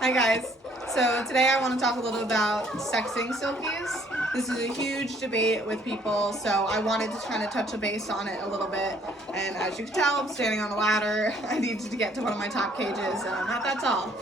Hi guys. So today I want to talk a little about sexing silkies. This is a huge debate with people, so I wanted to kind of touch a base on it a little bit. And as you can tell, I'm standing on a ladder. I needed to get to one of my top cages, and I'm not that tall.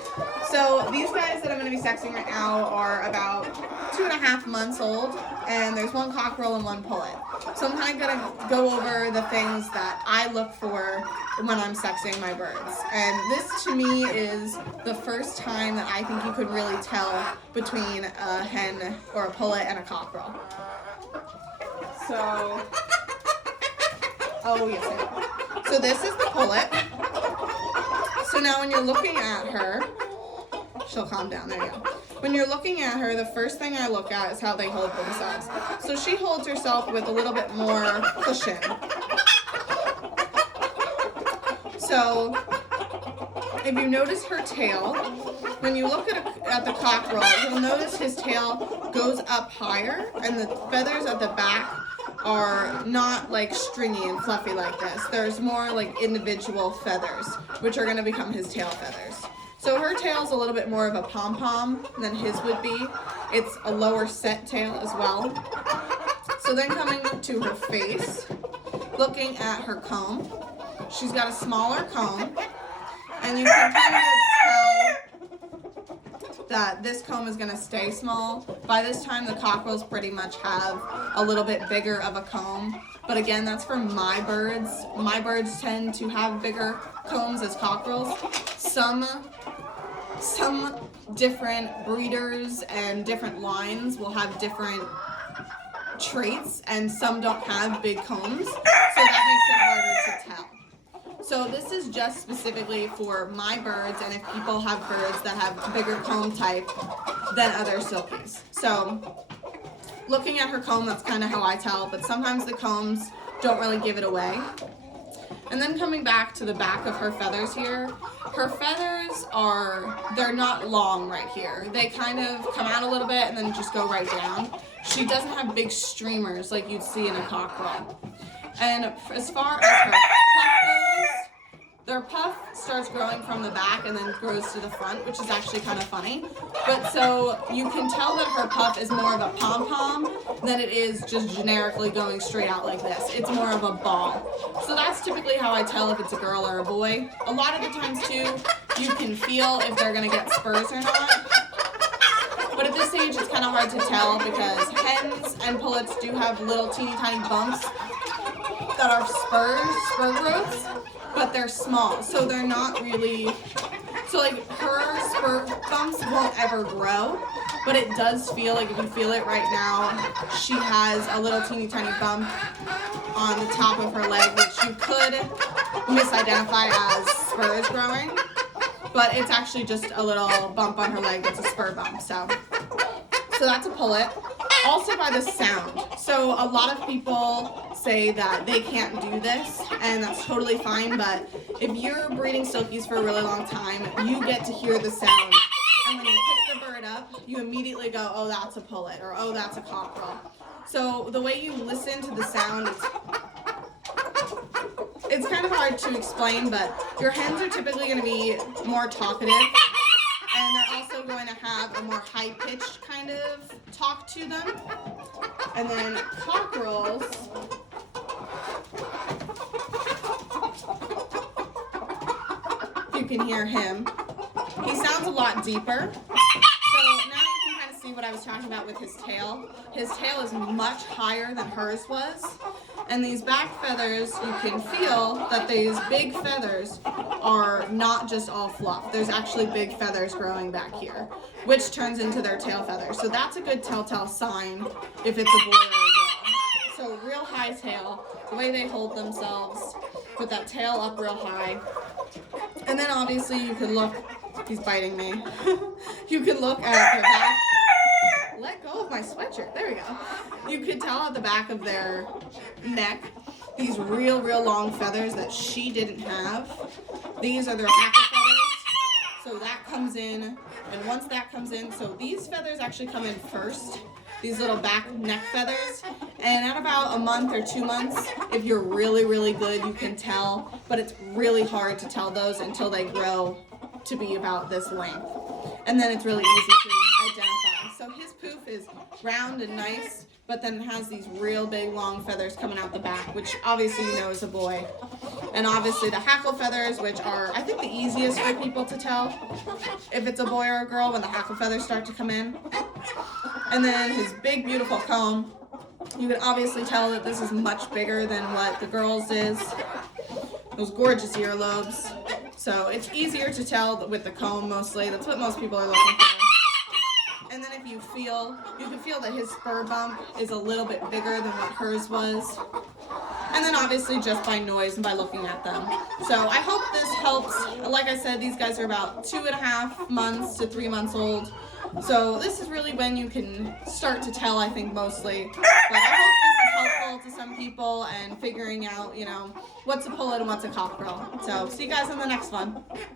So these guys that I'm going to be sexing right now are about 2.5 months old, and there's one cockerel and one pullet. So I'm kind of going to go over the things that I look for when I'm sexing my birds. And this to me is the first time that I think you could really tell between a hen or a pullet and a cockerel. So, oh yes I know. So this is the pullet. So now when you're looking at her, she'll calm down, there you go. When you're looking at her, the first thing I look at is how they hold themselves. So she holds herself with a little bit more cushion. So if you notice her tail, when you look at the cockerel, you'll notice his tail goes up higher and the feathers at the back are not like stringy and fluffy like this. There's more like individual feathers, which are going to become his tail feathers. So her tail's a little bit more of a pom-pom than his would be. It's a lower set tail as well. So then coming to her face, looking at her comb, she's got a smaller comb, and you can kind of tell that this comb is going to stay small. By this time, the cockerels pretty much have a little bit bigger of a comb. But again, that's for my birds. My birds tend to have bigger combs as cockerels. Some different breeders and different lines will have different traits, and some don't have big combs, so that makes it harder to tell. So this is just specifically for my birds, and if people have birds that have a bigger comb type than other silkies. So looking at her comb, that's kind of how I tell, but sometimes the combs don't really give it away. And then coming back to the back of her feathers here, her feathers they're not long right here. They kind of come out a little bit and then just go right down. She doesn't have big streamers like you'd see in a cockerel. And as far as her puff goes, their puff starts growing from the back and then grows to the front, which is actually kind of funny. But so you can tell that her puff is more of a pom-pom than it is just generically going straight out like this. It's more of a ball. So that's typically how I tell if it's a girl or a boy. A lot of the times too, you can feel if they're gonna get spurs or not. But at this age, it's kind of hard to tell because hens and pullets do have little teeny tiny bumps that are spur growths, but they're small, so they're not really, so like her spur bumps won't ever grow, but it does feel like, if you feel it right now, she has a little teeny tiny bump on the top of her leg, which you could misidentify as spurs growing, but it's actually just a little bump on her leg that's a spur bump. So that's a pullet. Also by the sound. So a lot of people say that they can't do this, and that's totally fine, but if you're breeding silkies for a really long time, you get to hear the sound. And when you pick the bird up, you immediately go, oh, that's a pullet, or oh, that's a cockerel. So the way you listen to the sound, it's kind of hard to explain, but your hens are typically going to be more talkative, and they're also going to have a more high-pitched kind of talk to them. And then cockerels, you can hear him. He sounds a lot deeper. So now you can kind of see what I was talking about with his tail. His tail is much higher than hers was. And these back feathers, you can feel that these big feathers are not just all fluff. There's actually big feathers growing back here, which turns into their tail feathers. So that's a good telltale sign if it's a boy or a girl. So real high tail, the way they hold themselves, put that tail up real high. And then obviously you can look, he's biting me. You can look at their back. Let go of my sweatshirt. There we go. You could tell at the back of their neck these real long feathers that she didn't have. These are their hacker feathers. So that comes in, and once that comes in, so these feathers actually come in first. These little back neck feathers, and at about a month or 2 months, if you're really good, you can tell, but it's really hard to tell those until they grow to be about this length. And then it's really easy to identify. So his poof is round and nice, but then it has these real big long feathers coming out the back, which obviously you know is a boy. And obviously the hackle feathers, which are, I think, the easiest for people to tell if it's a boy or a girl when the hackle feathers start to come in. And then his big, beautiful comb. You can obviously tell that this is much bigger than what the girl's is. Those gorgeous earlobes. So it's easier to tell with the comb mostly. That's what most people are looking for. And then if you can feel that his spur bump is a little bit bigger than what hers was. And then obviously just by noise and by looking at them. So I hope this helps. Like I said, these guys are about 2.5 months to 3 months old. So this is really when you can start to tell, I think, mostly. But I hope this is helpful to some people and figuring out, what's a pullet and what's a cockerel. So see you guys in the next one.